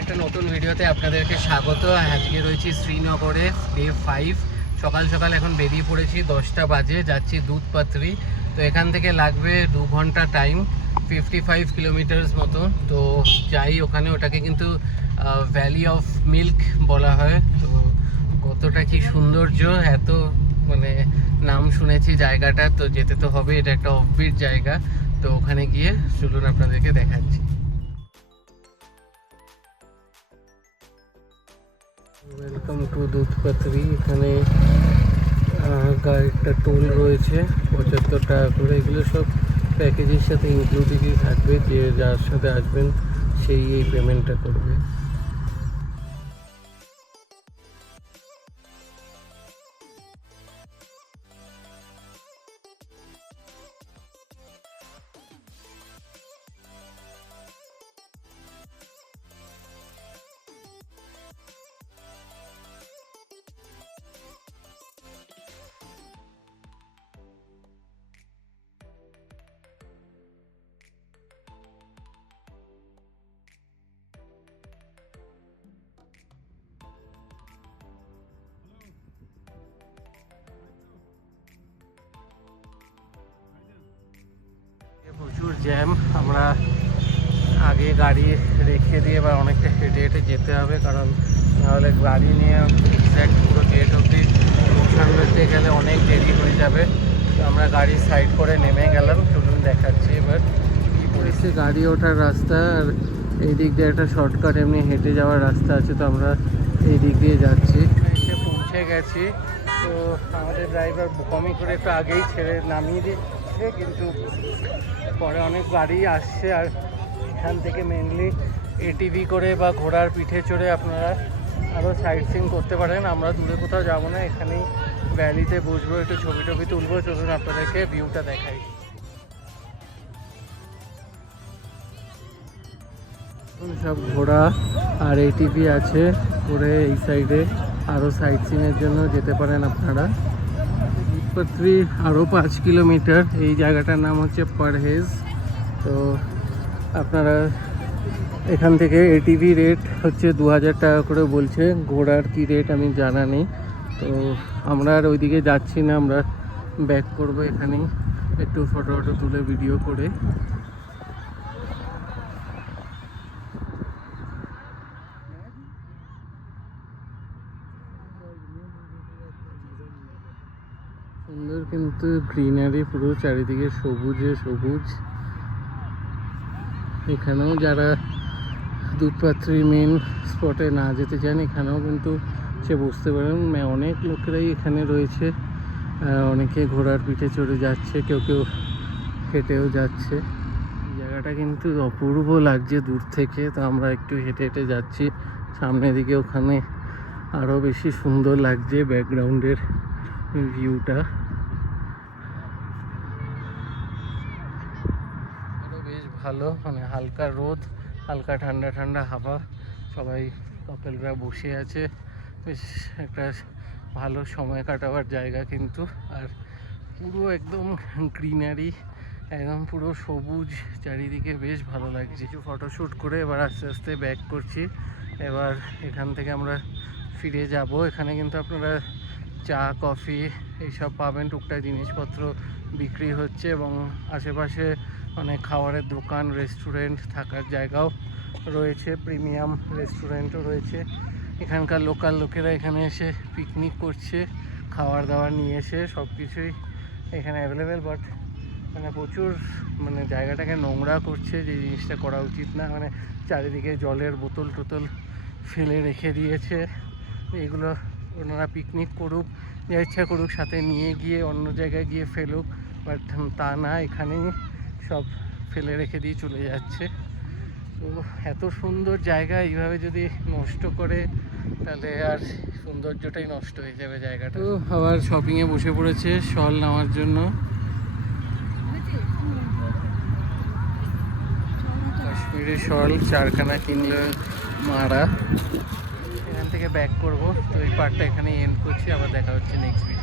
একটা নতুন ভিডিওতে আপনাদেরকে স্বাগত। আজকে রয়েছি শ্রীনগরে, ডে 5। সকাল সকাল এখন বেরিয়ে পড়েছি, 10টা বাজে। যাচ্ছি দুধপাত্রি। তো এখান থেকে লাগবে 2 ঘন্টা টাইম, 55 কিলোমিটার্স মতো। তো যাই ওখানে, ওটাকে কিন্তু ভ্যালি অফ মিল্ক বলা হয়। তো কতটা কি সৌন্দর্য, এত মানে নাম শুনেছি জায়গাটা, তো যেতে তো হবে। এটা একটা অফবিট জায়গা। তো ওখানে গিয়ে চলুন আপনাদেরকে দেখাচ্ছি। Welcome to Dudhpatri. এখানে গাড়িটা টোল রয়েছে 75 টাকা করে। এগুলো সব প্যাকেজের সাথে ইনক্লুডেডই থাকবে, যে যার সাথে আসবেন সেই এই পেমেন্টটা করবে। প্রচুর জ্যাম। আমরা আগে গাড়ি রেখে দিয়ে বা অনেকটা হেঁটে হেঁটে যেতে হবে, কারণ নাহলে গাড়ি নিয়ে এক্স্যাক্ট পুরো গেট অব্দি পৌঁছাতে গেলে অনেক দেরি হয়ে যাবে। তো আমরা গাড়ি সাইড করে নেমে গেলাম। চলুন দেখাচ্ছি এবার কী পড়েছে। গাড়ি ওঠার রাস্তা, আর এই দিক দিয়ে একটা শর্টকাট এমনি হেঁটে যাওয়ার রাস্তা আছে। তো আমরা এই দিক দিয়ে যাচ্ছি। এসে পৌঁছে গেছি। তো আমাদের ড্রাইভার বোকামি করে একটু আগেই ছেড়ে নামিয়ে দিচ্ছে, কিন্তু পরে অনেক গাড়ি আসছে। আর এখান থেকে মেনলি এটিভি করে বা ঘোড়ার পিঠে চড়ে আপনারা আরও সাইট সিইং করতে পারেন। আমরা দূরে কোথাও যাবো না, এখানেই ভ্যালিতে বসবো, একটু ছবি টবি তুলবো। চলুন আপনাদেরকে ভিউটা দেখাই। সব ঘোড়া আর এটিভি আছে করে এই সাইডে। আরও সাইট সিইংয়ের জন্য যেতে পারেন আপনারা। দুধপাত্রি আরও 5 কিলোমিটার। এই জায়গাটার নাম হচ্ছে পারহেজ। তো আপনারা এখান থেকে এটিভি রেট হচ্ছে 2000 টাকা করে বলছে। ঘোড়ার কি রেট আমি জানা নেই। তো আমরা আর ওইদিকে যাচ্ছি না, আমরা ব্যাক করবো এখানেই, একটু ফটো তুলে ভিডিও করে। সুন্দর কিন্তু গ্রিনারি, পুরো চারিদিকে সবুজে সবুজ। এখানেও যারা দুধপাত্রি মেন স্পটে না যেতে চান, এখানেও কিন্তু সে বুঝতে পারেন। অনেক লোকেরাই এখানে রয়েছে। অনেকে ঘোড়ার পিঠে চড়ে যাচ্ছে, কেউ কেউ হেঁটেও যাচ্ছে। জায়গাটা কিন্তু অপূর্ব লাগছে দূর থেকে। তো আমরা একটু হেঁটে হেঁটে যাচ্ছি সামনের দিকে। ওখানে আরও বেশি সুন্দর লাগছে ব্যাকগ্রাউন্ডের ভিউটা। আরও বেশ ভালো, মানে হালকা রোদ, হালকা ঠান্ডা ঠান্ডা হাওয়া। সবাই কাপেলরা বসে আছে। বেশ একটা ভালো সময় কাটাবার জায়গা কিন্তু। আর পুরো একদম গ্রিনারি, একদম পুরো সবুজ চারিদিকে, বেশ ভালো লাগছে। কিছু ফটোশ্যুট করে এবার আস্তে আস্তে ব্যাক করছি। এবার এখান থেকে আমরা ফিরে যাব। এখানে কিন্তু আপনারা চা কফি এইসব পাবেন, টুকটাক জিনিসপত্র বিক্রি হচ্ছে, এবং আশেপাশে অনেক খাবারের দোকান, রেস্টুরেন্ট, থাকার জায়গাও রয়েছে, প্রিমিয়াম রেস্টুরেন্টও রয়েছে। এখানকার লোকাল লোকেরা এখানে এসে পিকনিক করছে, খাবার দাবার নিয়ে এসে। সব কিছুই এখানে অ্যাভেলেবেল, বাট মানে প্রচুর মানে জায়গাটাকে নোংরা করছে, যে জিনিসটা করা উচিত না। মানে চারিদিকে জলের বোতল টোতল ফেলে রেখে দিয়েছে। এগুলো ওনারা পিকনিক করুক, যা ইচ্ছা করুক, সাথে নিয়ে গিয়ে অন্য জায়গায় গিয়ে ফেলুক, বাট তা না, এখানেই সব ফেলে রেখে দিয়ে চলে যাচ্ছে। তো এত সুন্দর জায়গা এইভাবে যদি নষ্ট করে, তাহলে আর সৌন্দর্যটাই নষ্ট হয়ে যাবে জায়গাটা। তো আবার শপিংয়ে বসে পড়েছে শল নেওয়ার জন্য। কাশ্মীরি শল 4খানা কিনলে মারা। এখান থেকে ব্যাক করব। তো এই পার্টটা এখানে এন্ড করছি, আবার দেখা হচ্ছে নেক্সট ভিডিও।